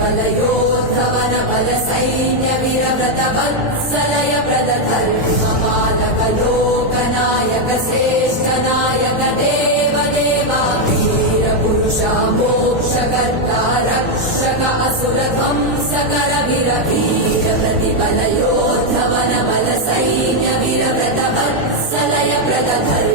बलयोद्धवन बल सैन्य वीरव्रत वत्सलय प्रद धर्म पालक लोकनायक श्रेष्ठ नायक देव देवा वीर पुरुषा मोक्षकर्ता रक्षक असुर ध्वंसकर वीर वीर प्रतिबल योद्धवन बल सैन्य वीरव्रत वत्सलय प्रद धर्म